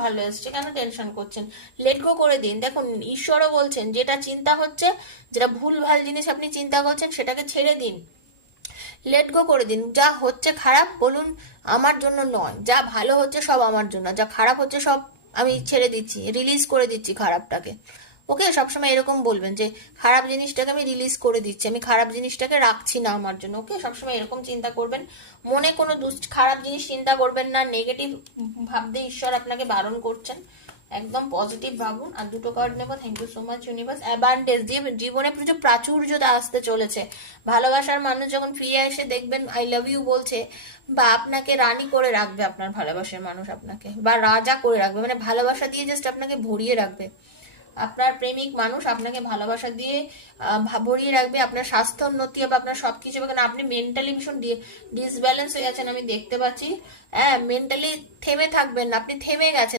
ভালো এসছে, কেন টেনশন করছেন? লেট গো করে দিন। দেখুন ঈশ্বরও বলছেন যেটা চিন্তা হচ্ছে, যেটা ভুল ভাল জিনিস আপনি চিন্তা করছেন সেটাকে ছেড়ে দিন, লেট গো করে দিন। যা হচ্ছে খারাপ বলুন আমার জন্য নয়, যা ভালো হচ্ছে সব আমার জন্য, যা খারাপ হচ্ছে সব আমি ছেড়ে দিচ্ছি, রিলিজ করে দিচ্ছি খারাপটাকে। ওকে, সবসময় এরকম বলবেন যে খারাপ জিনিসটাকে আমি রিলিজ করে দিচ্ছি, আমি খারাপ জিনিসটাকে রাখছি না আমার জন্য। ওকে, সবসময় এরকম চিন্তা করবেন। মনে কোনো খারাপ জিনিস চিন্তা করবেন না, নেগেটিভ ভাবতে ঈশ্বর আপনাকে বারণ করছেন। একদম পজিটিভ ভাবুন। আর দুটো কার্ড নেবো। Thank you so much universe. Abundance, জীবনে প্রচুর প্রাচুর্য আসতে চলেছে। ভালোবাসার মানুষ যখন ফিরে এসে দেখবেন আই লাভ ইউ বলছে, বা আপনাকে রানী করে রাখবে, আপনার ভালোবাসার মানুষ আপনাকে বা রাজা করে রাখবে, মানে ভালোবাসা দিয়ে জাস্ট আপনাকে ভরিয়ে রাখবে। আপনার প্রেমিক মানুষ আপনাকে ভালোবাসা দিয়ে ভরিয়ে রাখবে। আপনার স্বাস্থ্য উন্নতি হবে, আপনার সবকিছু হবে। কারণ আপনি মেন্টালি ভীষণ ডিসব্যালেন্স হয়ে গেছেন, আমি দেখতে পাচ্ছি। হ্যাঁ, মেন্টালি থেমে থাকবেন না, আপনি থেমে গেছেন।